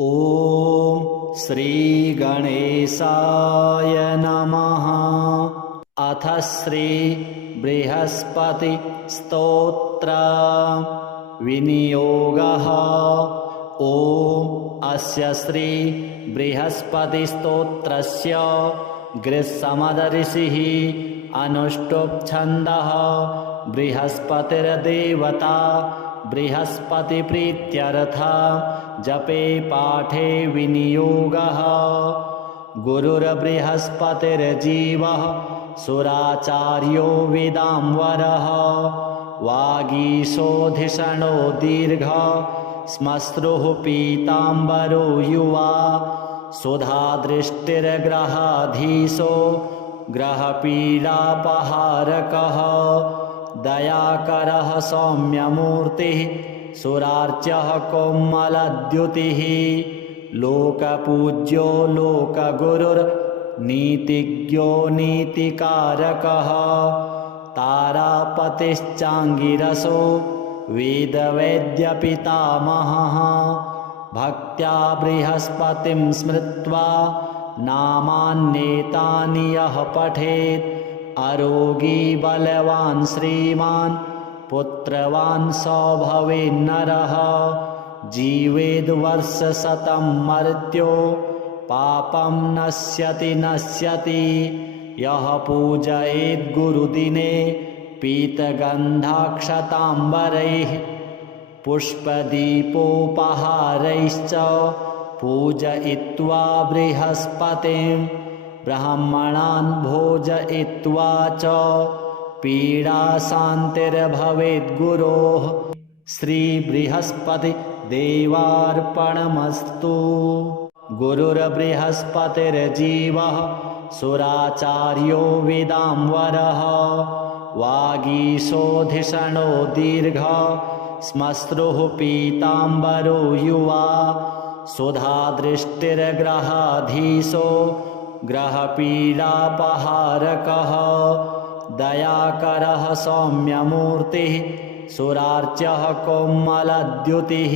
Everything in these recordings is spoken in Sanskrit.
ॐ श्रीगणेशाय नमः। अथ श्रीबृहस्पतिस्तोत्र विनियोगः। ॐ अस्य श्रीबृहस्पतिस्तोत्रस्य गृह्समदऋषिः अनुष्टुप् छन्दः। बृहस्पतिर्देवता बृहस्पतिप्रीत्यर्था जपे पाठे विनियोगः। गुरुर्बृहस्पतिर्जीवः सुराचार्यो विदाम्बरः। वागीशोधिषणो दीर्घः श्मश्रुः पीताम्बरो युवा। सुधादृष्टिर्ग्रहाधीशो ग्रहपीडापहारकः। दयाकरः सौम्यमूर्तिः सुरार्च्यः कोमलद्युतिः। लोकपूज्यो लोकगुरुर्नीतिज्ञो नीतिकारकः। तारापतिश्चाङ्गिरसो वेदवेद्यपितामहः। भक्त्या बृहस्पतिं स्मृत्वा नामान्येतानि यः पठेत् आरोगी बलवान् श्रीमान् पुत्रवान् स भवेन्नरः। जीवेद्वर्षशतं मर्त्यो पापं नश्यति नश्यति। यः पूजयेत् गुरुदिने पीतगन्धाक्षताम्बरैः पुष्पदीपोपहारैश्च पूजयित्वा बृहस्पतिं। ब्राह्मणान् भोजयित्वा च पीडाशान्तिर्भवेत् गुरोः। श्रीबृहस्पतिदेवार्पणमस्तु। गुरुर्बृहस्पतिर्जीवः सुराचार्यो विदाम्बरः। वागीशोधिषणो दीर्घः श्मश्रुः पीताम्बरो युवा। सुधादृष्टिर्ग्रहाधीशो ग्रहपीडापहारकः। दयाकरः सौम्यमूर्तिः सुरार्च्यः कोमलद्युतिः।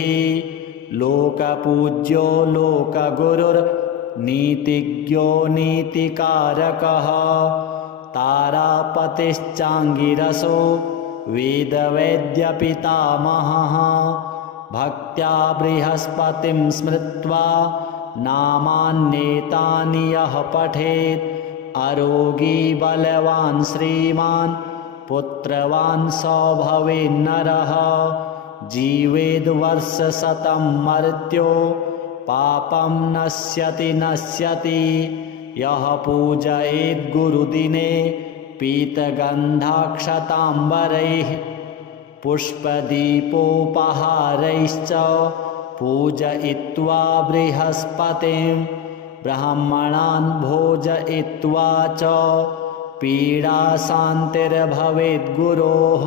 लोकपूज्यो लोकगुरुर्नीतिज्ञो नीतिकारकः। तारापतिश्चाङ्गिरसो वेदवेद्यपितामहः। भक्त्या बृहस्पतिं स्मृत्वा नामान्येतानि यः पठेत् आरोगी बलवान् श्रीमान् पुत्रवान् स भवेन्नरः। जीवेद्वर्षशतं मर्त्यो पापं नश्यति नश्यति। यः पूजयेत् गुरुदिने पीतगन्धाक्षताम्बरैः पुष्पदीपोपहारैश्च पूजयित्वा बृहस्पतिं। ब्राह्मणान् भोजयित्वा च पीडाशान्तिर्भवेत् गुरोः।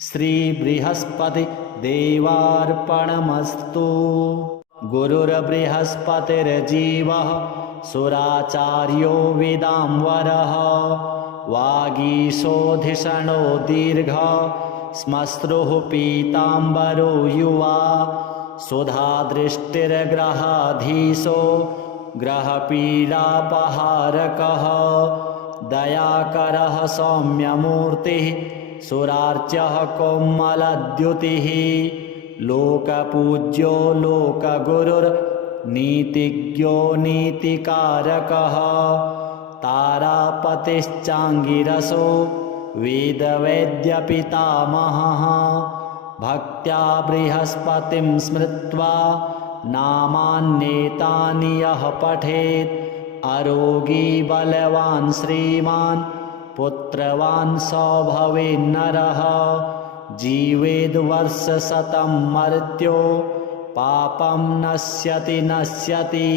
श्रीबृहस्पतिदेवार्पणमस्तु। गुरुर्बृहस्पतिर्जीवः सुराचार्यो विदाम्बरः। वागीशोधिषणो दीर्घः श्मश्रुः पीताम्बरो युवा। सुधादृष्टिर्ग्रहाधीशो ग्रहपीडापहारकः। दयाकरः सौम्यमूर्तिः सुरार्च्यः कोमलद्युतिः। लोकपूज्यो लोकगुरुर्नीतिज्ञो नीतिकारकः। तारापतिश्चाङ्गिरसो वेदवेद्यपितामहः। भक्त्या बृहस्पतिं स्मृत्वा नामान्येतानि यः पठेत् आरोगी बलवान् श्रीमान् पुत्रवान् स भवेन्नरः। जीवेद्वर्षशतं मर्त्यो पापं नश्यति नश्यति।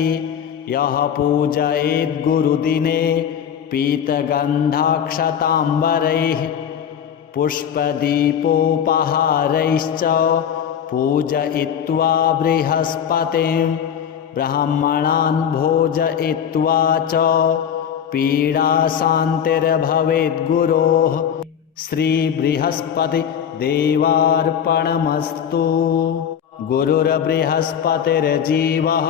यः पूजयेत् गुरुदिने पीतगन्धाक्षताम्बरैः पुष्पदीपोपहारैश्च पूजयित्वा बृहस्पतिं। ब्राह्मणान् भोजयित्वा च पीडाशान्तिर्भवेत् गुरोः। श्रीबृहस्पतिदेवार्पणमस्तु। गुरुर्बृहस्पतिर्जीवः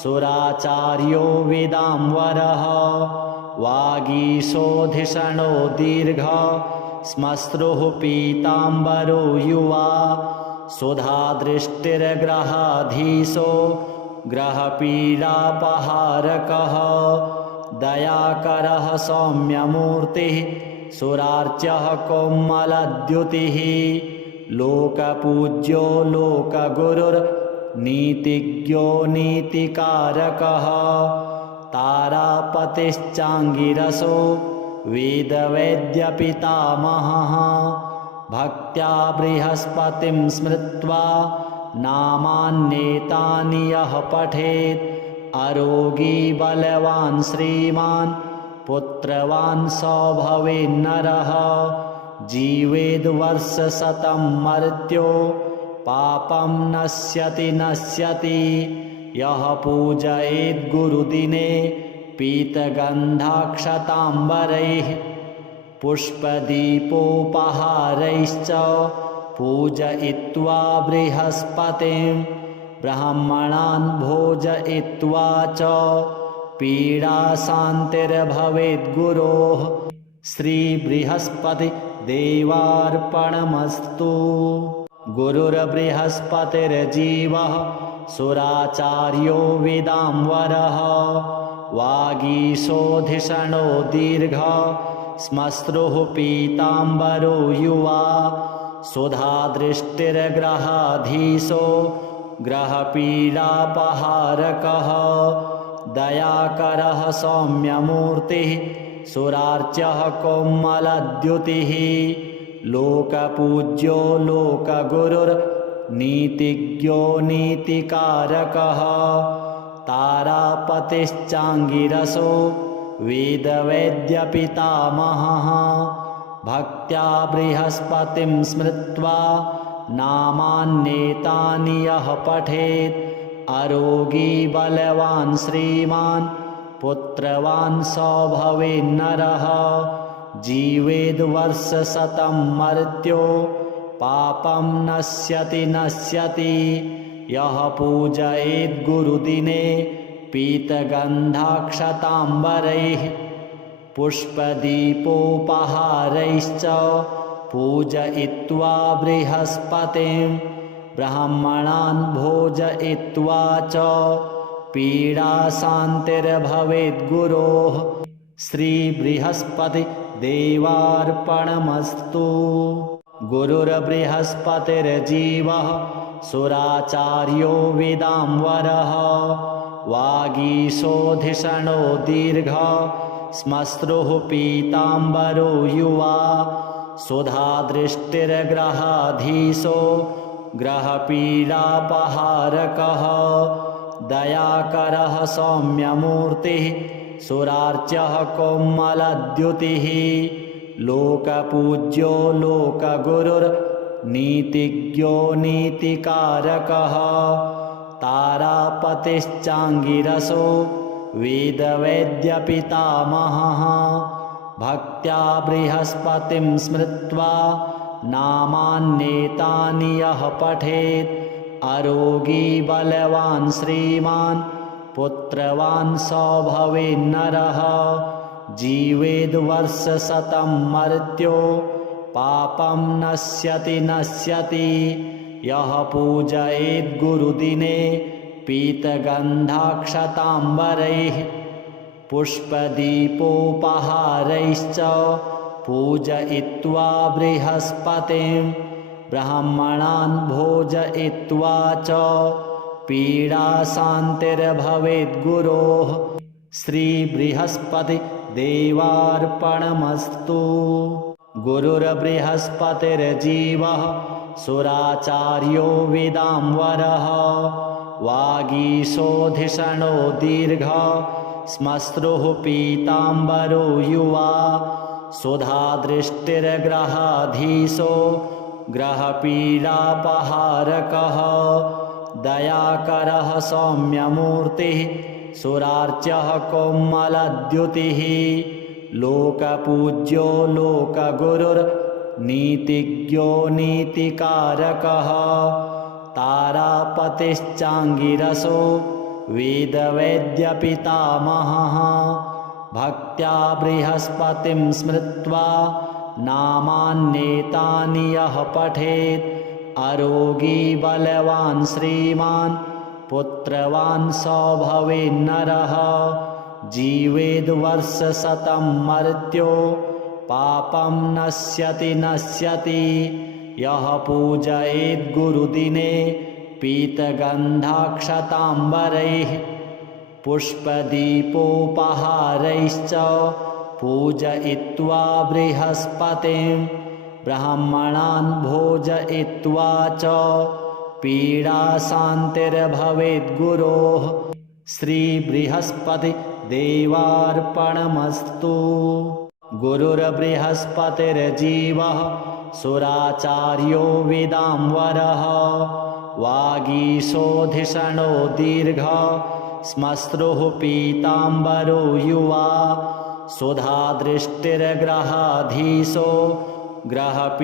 सुराचार्यो विदाम्बरः वागीशोधिषणो दीर्घः श्मश्रुः पीताम्बरो युवा सुधादृष्टिर्ग्रहाधीशो ग्रहपीडापहारकः दयाकरः सौम्यमूर्तिः सुरार्च्यः कोमलद्युतिः लोकपूज्यो लोकगुरुर्नीतिज्ञो नीतिकारकः तारापतिश्चाङ्गिरसो वेदवेद्यपितामहः भक्त्या बृहस्पतिं स्मृत्वा नामान्येतानि यः पठेत् आरोगी बलवान् श्रीमान् पुत्रवान् स भवेन्नरः जीवेद्वर्षशतं मर्त्यो पापं नश्यति यः पूजयेत् गुरुदिने पीतगन्धाक्षताम्बरैः पुष्पदीपोपहारैश्च पूजयित्वा बृहस्पतिं ब्राह्मणान् भोजयित्वा च पीडाशान्तिर्भवेत् गुरोः श्रीबृहस्पतिदेवार्पणमस्तु। गुरुर्बृहस्पतिर्जीवः सुराचार्यो विदाम्बरः वागीशोधिषणो दीर्घः श्मश्रुः पीताम्बरो युवा सुधादृष्टिर्ग्रहाधीशो ग्रहपीडापहारकः दयाकरः सौम्यमूर्तिः सुरार्च्यः कोमलद्युतिः लोकपूज्यो लोकगुरुर्नीतिज्ञो नीतिकारकः तारापतिश्चाङ्गिरसो वेदवेद्यपितामहः भक्त्या बृहस्पतिं स्मृत्वा नामान्येतानि यः पठेत् आरोगी बलवान् श्रीमान् पुत्रवान् स भवेन्नरः जीवेद्वर्षशतं मर्त्यो पापं नश्यति यः पूजयेत् गुरुदिने पीतगन्धाक्षताम्बरैः पुष्पदीपोपहारैश्च पूजयित्वा बृहस्पतिं ब्राह्मणान् भोजयित्वा च पीडाशान्तिर्भवेत् गुरोः श्रीबृहस्पतिदेवार्पणमस्तु। गुरुर्बृहस्पतिर्जीवः सुराचार्यो विदाम्बरः वागीशोधिषणो दीर्घः श्मश्रुः पीताम्बरो युवा सुधादृष्टिर्ग्रहाधीशो ग्रहपीडापहारकः दयाकरः सौम्यमूर्तिः सुरार्च्यः कोमलद्युतिः लोकपूज्यो लोकगुरुर्नीतिज्ञो नीतिकारकः तारापतिश्चाङ्गिरसो वेदवेद्यपितामहः भक्त्या बृहस्पतिं स्मृत्वा नामान्येतानि यः पठेत् आरोगी बलवान् श्रीमान् पुत्रवान् स भवेन्नरः जीवेद्वर्षशतं मर्त्यो पापं नश्यति यः पूजयेत् गुरुदिने पीतगन्धाक्षताम्बरैः पुष्पदीपोपहारैश्च पूजयित्वा बृहस्पतिं ब्राह्मणान् भोजयित्वा च पीडाशान्तिर्भवेत् गुरोः श्रीबृहस्पतिदेवार्पणमस्तु। गुरुर्बृहस्पतिर्जीवः सुराचार्यो विदाम्बरः वागीशोधिषणो दीर्घः श्मश्रुः पीताम्बरो युवा सुधादृष्टिर्ग्रहाधीशो ग्रहपीडापहारकः दयाकरः सौम्यमूर्तिः सुरार्च्यः कोमलद्युतिः लोकपूज्यो लोकगुरुर्नीतिज्ञो नीतिकारकः तारापतिश्चाङ्गिरसो वेदवैद्यपितामहः भक्त्या बृहस्पतिं स्मृत्वा नामान्येतानि यः पठेत् आरोगी बलवान् श्रीमान् पुत्रवान् स भवेन्नरः जीवेद्वर्षशतं मर्त्यो पापं नश्यति नश्यति यः पूजयेत् गुरुदिने पीतगन्धाक्षताम्बरैः पुष्पदीपोपहारैश्च पूजयित्वा बृहस्पतिं ब्राह्मणान् भोजयित्वा च पीडाशान्तिर्भवेद्गुरोः श्रीबृहस्पतिदेवार्पणमस्तु। गुरुर्बृहस्पतिर्जीवः सुराचार्यो विदाम्बरः वागीशोधिषणो दीर्घः श्मश्रुः पीताम्बरो युवा सुधादृष्टिर्ग्रहाधीशो ग्रहपीडापहारकः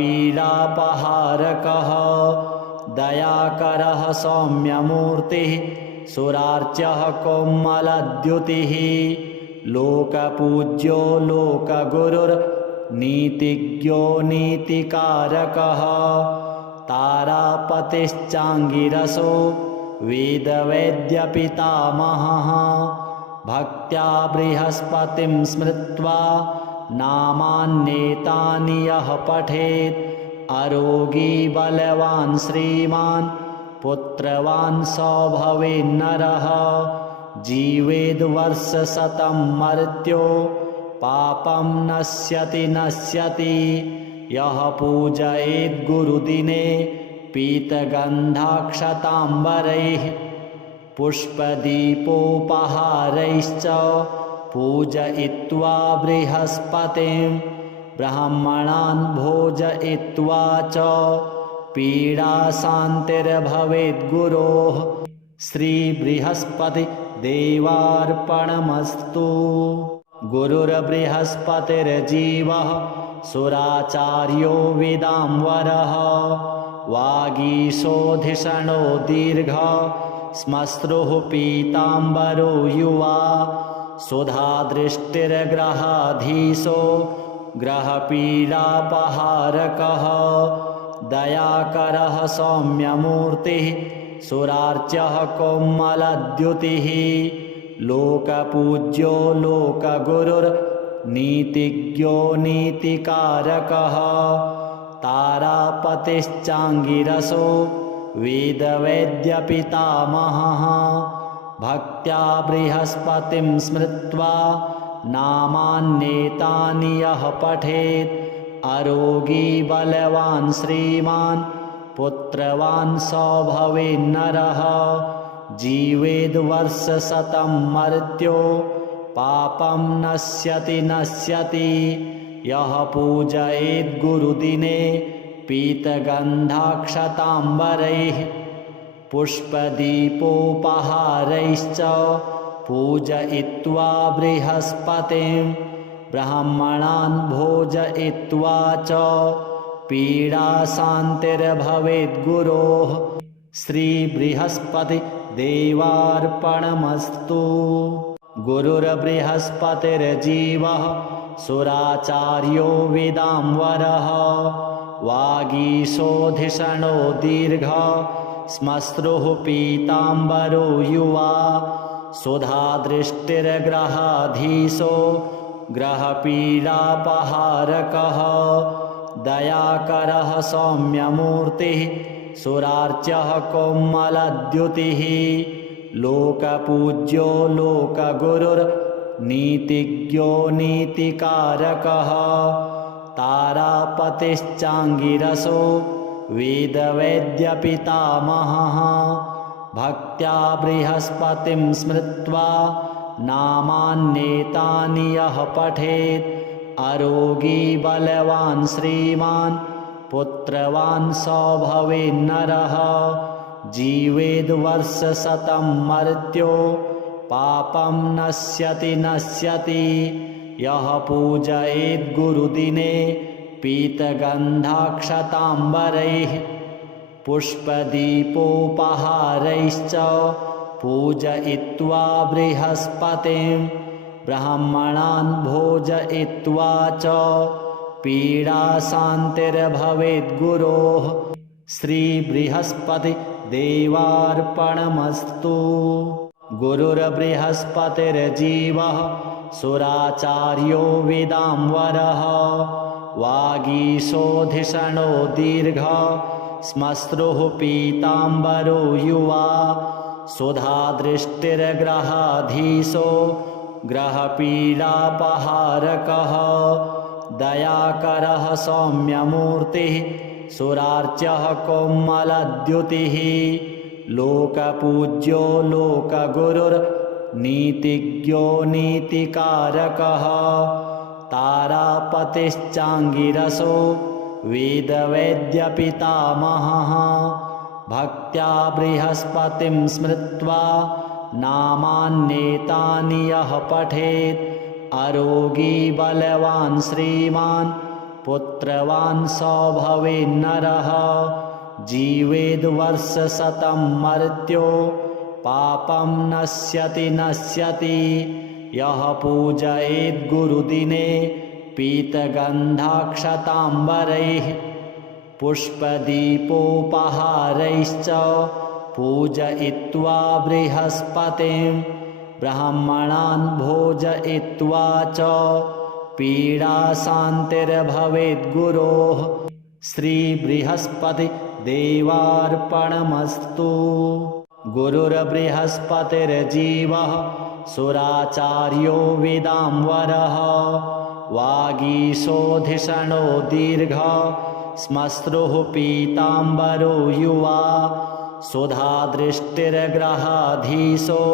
दयाकरः सौम्यमूर्तिः सुरार्च्यः कोमलद्युतिः लोकपूज्यो लोकगुरुर्नीतिज्ञो नीतिकारकः तारापतिश्चाङ्गिरसो वेदवैद्यपितामहः भक्त्या बृहस्पतिं स्मृत्वा नामान्येतानि यः पठेत् आरोगी बलवान् श्रीमान् पुत्रवान् स भवेन्नरः जीवेद्वर्षशतं मर्त्यो पापं नश्यति नश्यति यः पूजयेत् गुरुदिने पीतगन्धाक्षताम्बरैः पुष्पदीपोपहारैश्च पूजयित्वा बृहस्पतिं ब्राह्मणान् भोजयित्वा च पीडाशान्तिर्भवेद्गुरोः श्रीबृहस्पतिदेवार्पणमस्तु। गुरुर्बृहस्पतिर्जीवः सुराचार्यो विदाम्बरः वागीशोधिषणो दीर्घः श्मश्रुः पीताम्बरो युवा सुधादृष्टिर्ग्रहाधीशो ग्रहपीडापहारकः दयाकरः सौम्यमूर्तिः सुरार्च्यः कोमलद्युतिः लोकपूज्यो लोकगुरुर्नीतिज्ञो नीतिकारकः तारापतिश्चाङ्गिरसो वेदवैद्यपितामहः भक्त्या बृहस्पतिं स्मृत्वा नामान्येतानि यः पठेत् आरोगी बलवान् श्रीमान् पुत्रवान् स भवेन्नरः जीवेद्वर्षशतं मर्त्यो पापं नश्यति नश्यति यः पूजयेत् गुरुदिने पीतगन्धाक्षताम्बरैः पुष्पदीपोपहारैश्च पूजयित्वा बृहस्पतिं ब्राह्मणान् भोजयित्वा च पीडाशान्तिर्भवेद्गुरोः श्रीबृहस्पतिदेवार्पणमस्तु। गुरुर्बृहस्पतिर्जीवः सुराचार्यो विदाम्बरः वागीशोधिषणो दीर्घः श्मश्रुः पीताम्बरो युवा सुधादृष्टिर्ग्रहाधीशो ग्रहपीडापहारकः दयाकरः सौम्यमूर्तिः सुरार्च्यः कोमलद्युतिः लोकपूज्यो लोकगुरुर्नीतिज्ञो नीतिकारकः तारापतिश्चाङ्गिरसो वेदवैद्यपितामहः भक्त्या बृहस्पतिं स्मृत्वा नामान्येतानि यः पठेत् आरोगी बलवान् श्रीमान् पुत्रवान् स भवेन्नरः जीवेद्वर्षशतं मर्त्यो पापं नश्यति नश्यति यः पूजयेत् गुरुदिने पीतगन्धाक्षताम्बरैः पुष्पदीपोपहारैश्च पूजयित्वा बृहस्पतिं ब्राह्मणान् भोजयित्वा च पीडाशान्तिर्भवेद्गुरोः श्रीबृहस्पतिदेवार्पणमस्तु। गुरुर्बृहस्पतिर्जीवः सुराचार्यो विदाम्बरः वागीशोधिषणो दीर्घः श्मश्रुः पीताम्बरो युवा सुधादृष्टिर्ग्रहाधीशो ग्रहपीडापहारकः दयाकरः सौम्यमूर्तिः सुरार्च्यः कोमलद्युतिः लोकपूज्यो लोकगुरुर्नीतिज्ञो नीतिकारकः तारापतिश्चाङ्गिरसो वेदवेद्यपितामहः भक्त्या बृहस्पतिं स्मृत्वा नामान्येतानि यः पठेत् आरोगी बलवान् श्रीमान् पुत्रवान् स भवेन्नरः जीवेद्वर्षशतं मर्त्यो पापं नश्यति यः पूजयेद्गुरुदिने पीतगन्धाक्षताम्बरैः पुष्पदीपोपहारैश्च पूजयित्वा बृहस्पतिं ब्राह्मणान् भोजयित्वा च पीडाशान्तिर्भवेद्गुरोः श्रीबृहस्पतिदेवार्पणमस्तु। गुरुर्बृहस्पतिर्जीवः सुराचार्यो विदाम्बरः वागीशोधिषणो दीर्घः श्मश्रुः पीताम्बरो युवा सुधादृष्टिर्ग्रहाधीशो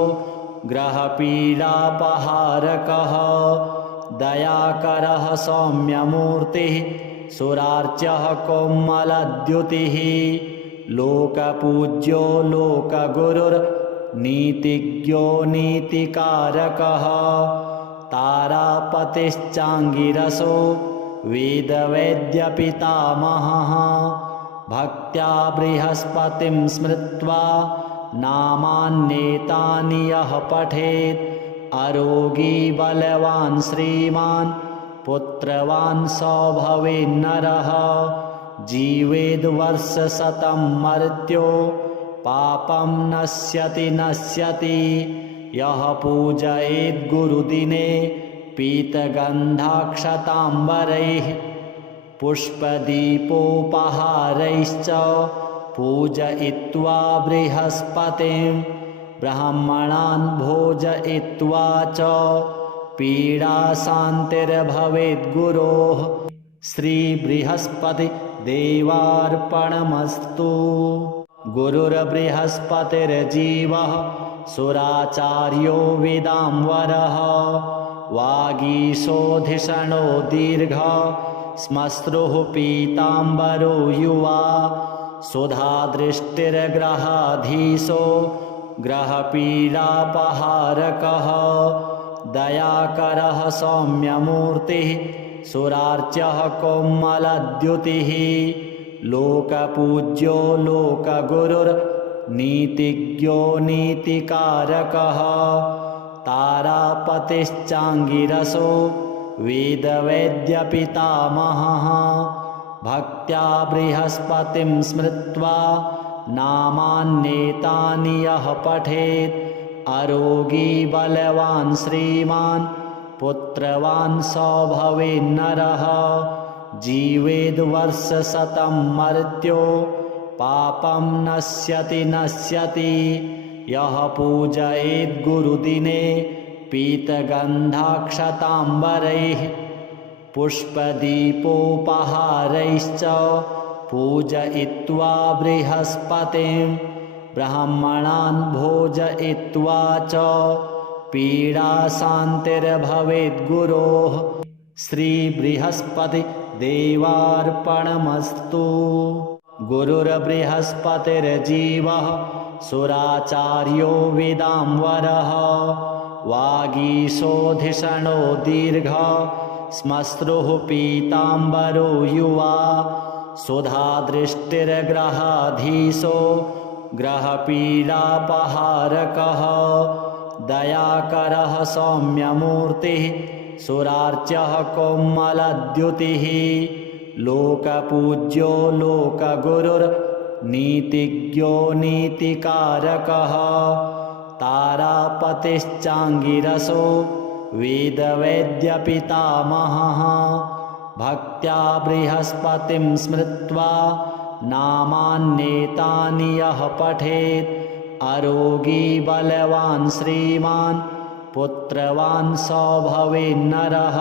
ग्रहपीडापहारकः दयाकरः सौम्यमूर्तिः सुरार्च्यः कोमलद्युतिः लोकपूज्यो लोकगुरुर्नीतिज्ञो नीतिकारकः तारापतिश्चाङ्गिरसो वेदवेद्यपितामहः भक्त्या बृहस्पतिं स्मृत्वा नामान्येतानि यः पठेत् आरोगी बलवान् श्रीमान् पुत्रवान् स भवेन्नरः जीवेद्वर्षशतं मर्त्यो पापं नश्यति यः पूजयेद्गुरुदिने पीतगन्धाक्षताम्बरैः पुष्पदीपोपहारैश्च पूजयित्वा बृहस्पतिं ब्राह्मणान् भोजयित्वा च पीडाशान्तिर्भवेद्गुरोः श्रीबृहस्पतिदेवार्पणमस्तु। गुरुर्बृहस्पतिर्जीवः सुराचार्यो विदाम्बरः वागीशोधिषणो दीर्घः श्मश्रुः पीताम्बरो युवा सुधादृष्टिर्ग्रहाधीशो ग्रहपीडापहारकः दयाकरः सौम्यमूर्तिः सुरार्च्यः कोमलद्युतिः लोकपूज्यो लोकगुरुर्नीतिज्ञो नीतिकारकः तारापतिश्चाङ्गिरसो वेदवेद्यपितामहः भक्त्या बृहस्पतिं स्मृत्वा नामान्येतानि यः पठेत् आरोगी बलवान् श्रीमान् पुत्रवान् स भवेन्नरः जीवेद्वर्षशतं मर्त्यो पापं नश्यति यः पूजयेद्गुरुदिने पीतगन्धाक्षताम्बरैः पुष्पदीपोपहारैश्च पूजयित्वा बृहस्पतिं ब्राह्मणान् भोजयित्वा च पीडाशान्तिर्भवेद्गुरोः श्रीबृहस्पतिदेवार्पणमस्तु। गुरुर्बृहस्पतिर्जीवः सुराचार्यो विदाम्बरः वागीशोधिषणो दीर्घः श्मश्रुः पीताम्बरो युवा सुधादृष्टिर्ग्रहाधीशो ग्रहपीडापहारकः दयाकरः सौम्यमूर्तिः सुरार्च्यः कोमलद्युतिः लोकपूज्यो लोकगुरुर्नीतिज्ञो नीतिकारकः तारापतिश्चाङ्गिरसो वेदवेद्यपितामहः भक्त्या बृहस्पतिं स्मृत्वा नामान्येतानि यः पठेत् अरोगी बलवान् श्रीमान् पुत्रवान् स भवेन्नरः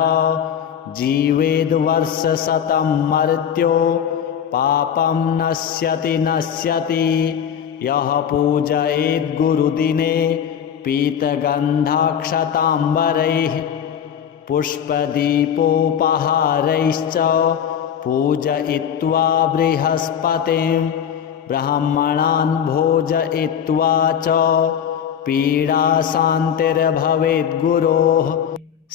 जीवेद्वर्षशतं मर्त्यो पापं नश्यति नश्यति यः पूजयेत् गुरुदिने पीतगन्धाक्षताम्बरैः पुष्पदीपोपहारैश्च पूजयित्वा बृहस्पतिं ब्राह्मणान् भोजयित्वा च पीडाशान्तिर्भवेत् गुरोः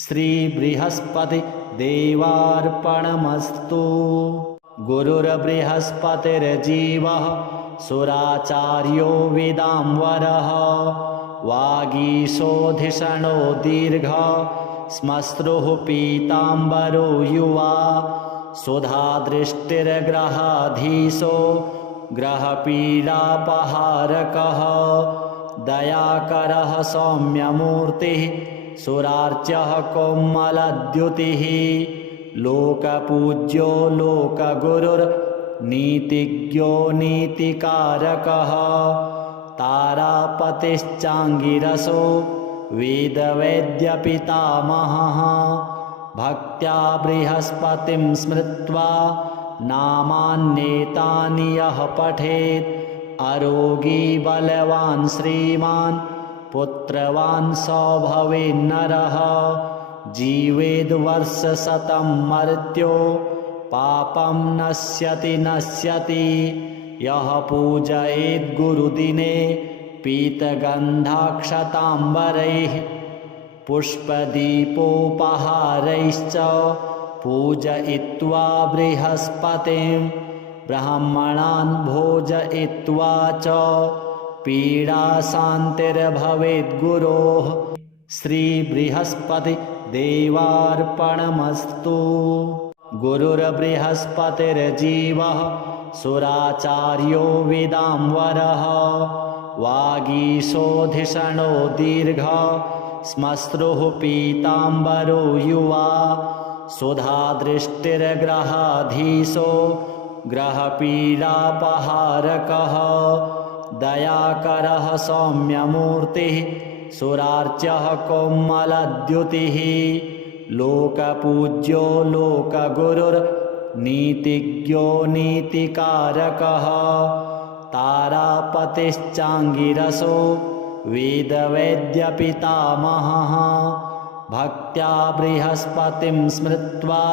श्रीबृहस्पतिदेवार्पणमस्तु। गुरुर्बृहस्पतिर्जीवः सुराचार्यो विदाम्बरः वागीशोधिषणो दीर्घः श्मश्रुः पीताम्बरो युवा सुधादृष्टिर्ग्रहाधीशो ग्रहपीडापहारकः दयाकरः सौम्यमूर्तिः सुरार्च्यः कोमलद्युतिः लोकपूज्यो लोकगुरुर्नीतिज्ञो नीतिकारकः तारापतिश्चाङ्गिरसो वेदवेद्यपितामहः भक्त्या बृहस्पतिं स्मृत्वा नामान्येतानि यः पठेत् अरोगी बलवान् श्रीमान् पुत्रवान् स भवेन्नरः जीवेद्वर्षशतं मर्त्यो पापं नश्यति नश्यति यः पूजयेत् गुरुदिने पीतगन्धाक्षताम्बरैः पुष्पदीपोपहारैश्च पूजयित्वा बृहस्पतिं ब्राह्मणान् भोजयित्वा च पीडाशान्तिर्भवेत् गुरोः श्रीबृहस्पतिदेवार्पणमस्तु। गुरुर्बृहस्पतिर्जीवः सुराचार्यो विदाम्बरः वागीशोधिषणो दीर्घः श्मश्रुः पीताम्बरो युवा सुधादृष्टिर्ग्रहाधीशो ग्रहपीडापहारकः दयाकरः सौम्यमूर्तिः सुरार्च्यः कोमलद्युतिः लोकपूज्यो लोकगुरुर्नीतिज्ञो नीतिकारकः तारापतिश्चाङ्गिरसो वेदवेद्यपितामहः भक्त्या बृहस्पतिं स्मृत्वा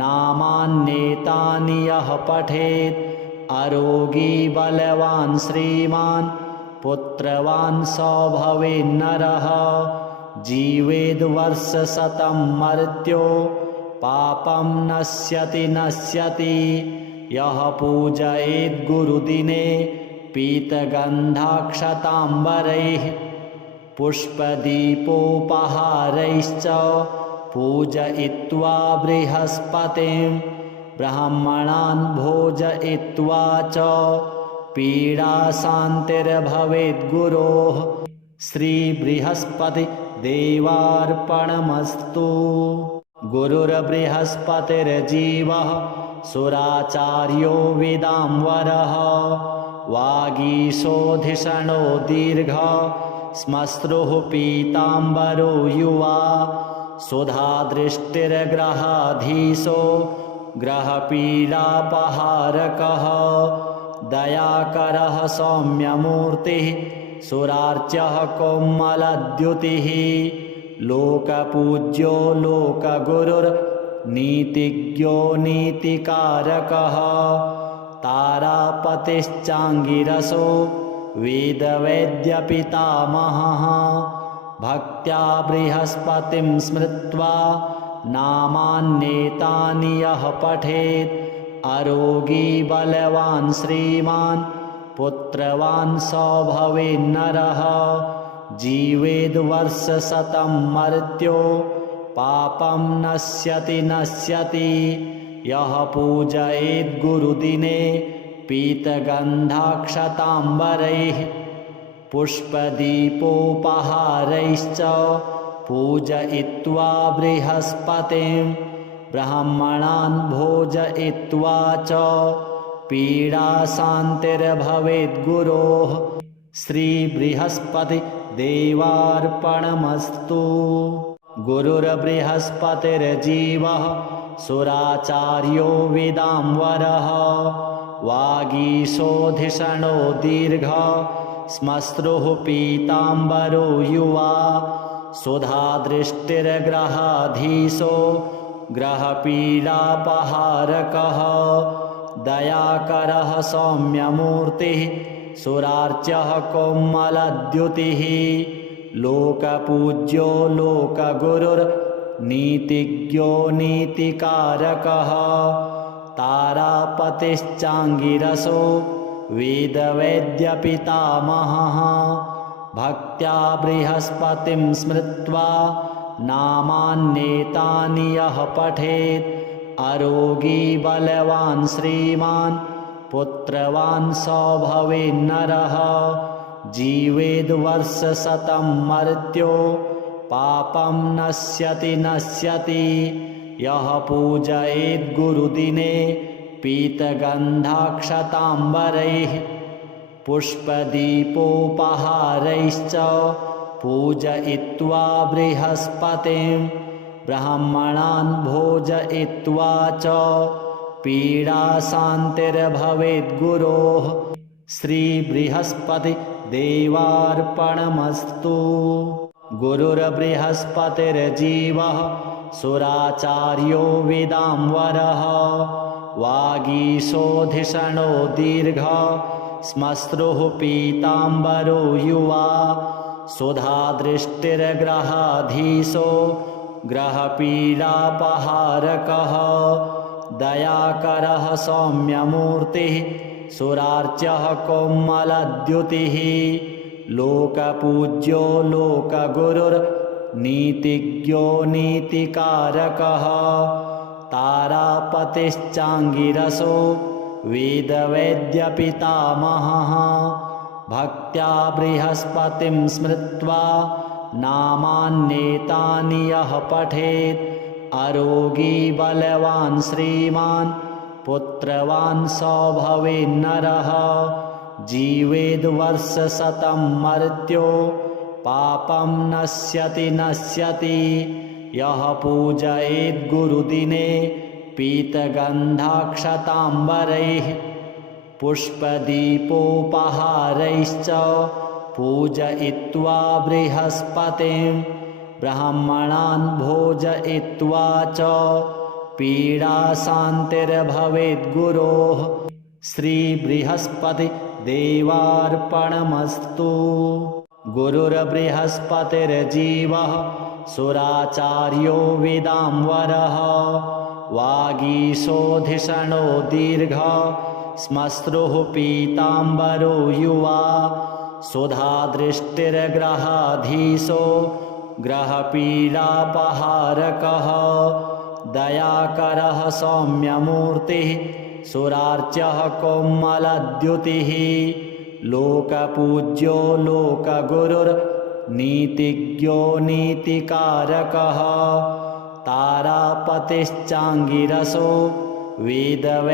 नामान्येतानि यः पठेत् अरोगी बलवान् श्रीमान् पुत्रवान् स भवेन्नरः जीवेद्वर्षशतं मर्त्यो पापं नश्यति नश्यति यः पूजयेत् गुरुदिने पीतगन्धाक्षताम्बरैः पुष्पदीपोपहारैश्च पूजयित्वा बृहस्पतिं ब्राह्मणान् भोजयित्वा च पीडाशान्तिर्भवेत् गुरोः श्रीबृहस्पतिदेवार्पणमस्तु। गुरुर्बृहस्पतिर्जीवः सुराचार्यो विदाम्बरः वागीशोधिषणो दीर्घः श्मश्रुः पीताम्बरो युवा सुधादृष्टिर्ग्रहाधीशो ग्रहपीडापहारकः दयाकरः सौम्यमूर्तिः सुरार्च्यः कोमलद्युतिः लोकपूज्यो लोकगुरुर्नीतिज्ञो नीतिकारकः तारापतिश्चाङ्गिरसो वेदवेद्यपितामहः भक्त्या बृहस्पतिं स्मृत्वा नामान्येतानि यः पठेत् अरोगी बलवान् श्रीमान् पुत्रवान् स भवेन्नरः जीवेद्वर्षशतं मर्त्यो पापं नश्यति नश्यति यः पूजयेत् गुरुदिने पीतगन्धाक्षताम्बरैः पुष्पदीपोपहारैश्च पूजयित्वा बृहस्पतिं ब्राह्मणान् भोजयित्वा च पीडाशान्तिर्भवेत् गुरोः श्रीबृहस्पति देवार्पणमस्तु। गुरुर्बृहस्पतिर्जीवः सुराचार्यो विदाम्बरः वागीशोधिषणो दीर्घः श्मश्रुः पीताम्बरो युवा सुधादृष्टिर्ग्रहाधीशो ग्रहपीडापहारकः दयाकरः सौम्यमूर्तिः सुरार्च्यः कोमलद्युतिः लोकपूज्यो लोकगुरुर्नीतिज्ञो नीतिकारकः तारापतिश्चाङ्गिरसो वेदवेद्यपितामहः भक्त्या बृहस्पतिं स्मृत्वा नामान्येतानि यः पठेत् अरोगी बलवान् श्रीमान् पुत्रवान् स भवेन्नरः जीवेद्वर्षशतं मर्त्यो पापं नश्यति नश्यति यः पूजयेत् गुरुदिने पीतगन्धाक्षताम्बरैः पुष्पदीपोपहारैश्च पूजयित्वा बृहस्पतिं ब्राह्मणान् भोजयित्वा च पीडाशान्तिर्भवेत् गुरोः श्रीबृहस्पति देवार्पणमस्तु। गुरुर्बृहस्पतिर्जीवः सुराचार्यो विदाम्बरः वागीशोधिषणो दीर्घः श्मश्रुः पीताम्बरो युवा सुधादृष्टिर्ग्रहाधीशो ग्रहपीडापहारकः दयाकरः सौम्यमूर्तिः सुरार्च्यः कोमलद्युतिः लोकपूज्यो लोकगुरुर्नीतिज्ञो नीतिकारकः तारापतिश्चाङ्गिरसो वेदवेद्यपितामहः भक्त्या बृहस्पतिं स्मृत्वा नामान्येतानि यः पठेत् अरोगी बलवान् श्रीमान् पुत्रवान् स भवेन्नरः जीवेद्वर्षशतं मर्त्यो पापं नश्यति नश्यति यः पूजयेत् गुरुदिने पीतगन्धाक्षताम्बरैः पुष्पदीपोपहारैश्च पूजयित्वा बृहस्पतिं ब्राह्मणान् भोजयित्वा च पीडाशान्तिर्भवेत् गुरोः श्रीबृहस्पति देवार्पणमस्तु। गुरुर्बृहस्पतिर्जीवः सुराचार्यो विदाम्बरः वागीशोधिषणो दीर्घः श्मश्रुः पीताम्बरो युवा सुधादृष्टिर्ग्रहाधीशो ग्रहपीडापहारकः दयाकरः सौम्यमूर्तिः सुरार्च्यः कोमलद्युतिः लोकपूज्यो लोकगुरुर्नीतिज्ञो नीतिकारकः तारापतिश्चाङ्गिरसो वेदवेद्यपितामहः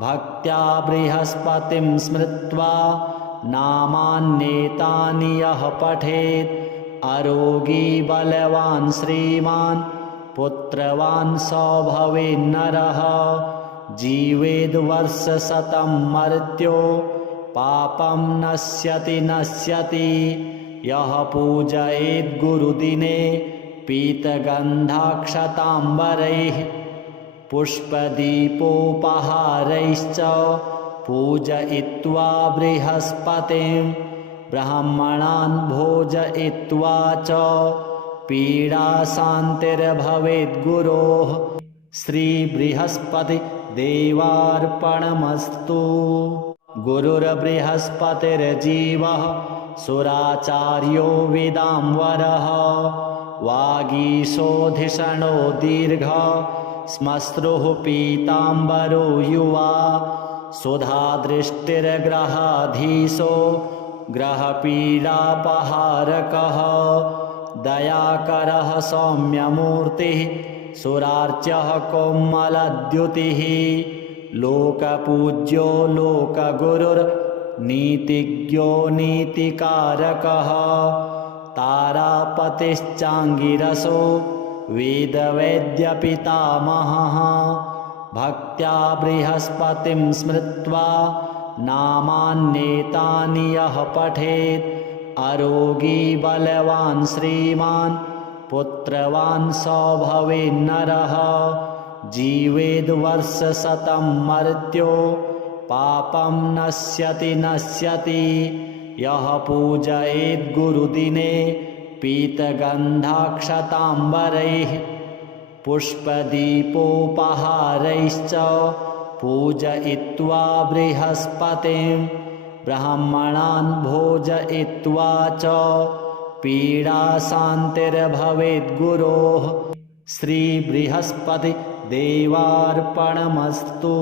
भक्त्या बृहस्पतिं स्मृत्वा नामान्येतानि यः पठेत् अरोगी बलवान् श्रीमान् पुत्रवान् स भवेन्नरः जीवेद्वर्षशतं मर्त्यो पापं नश्यति नश्यति यः पूजयेत् गुरुदिने पीतगन्धाक्षताम्बरैः पुष्पदीपोपहारैश्च पूजयित्वा बृहस्पतिं ब्राह्मणान् भोजयित्वा च पीडाशान्तिर्भवेत् गुरोः श्रीबृहस्पतिदेवार्पणमस्तु। गुरुर्बृहस्पतिर्जीवः सुराचार्यो विदाम्बरः वागीशोधिषणो दीर्घः श्मश्रुः पीताम्बरो युवा सुधादृष्टिर्ग्रहाधीशो ग्रहपीडापहारकः दयाकरः सौम्यमूर्तिः सुरार्च्यः कोमलद्युतिः लोकपूज्यो लोकगुरुर्नीतिज्ञो नीतिकारकः तारापतिश्चाङ्गिरसो वेदवैद्यपितामहः भक्त्या बृहस्पतिं स्मृत्वा नामान्येतानि यः पठेत् अरोगी बलवान् श्रीमान् पुत्रवान् स भवेन्नरः जीवेद्वर्षशतं मर्त्यो पापं नश्यति नश्यति यः पूजयेत् गुरुदिने पीतगन्धाक्षताम्बरैः पुष्पदीपोपहारैश्च पूजयित्वा बृहस्पतिं ब्राह्मणान् भोजयित्वा च पीडाशान्तिर्भवेत् गुरोः। श्रीबृहस्पतिदेवार्पणमस्तु।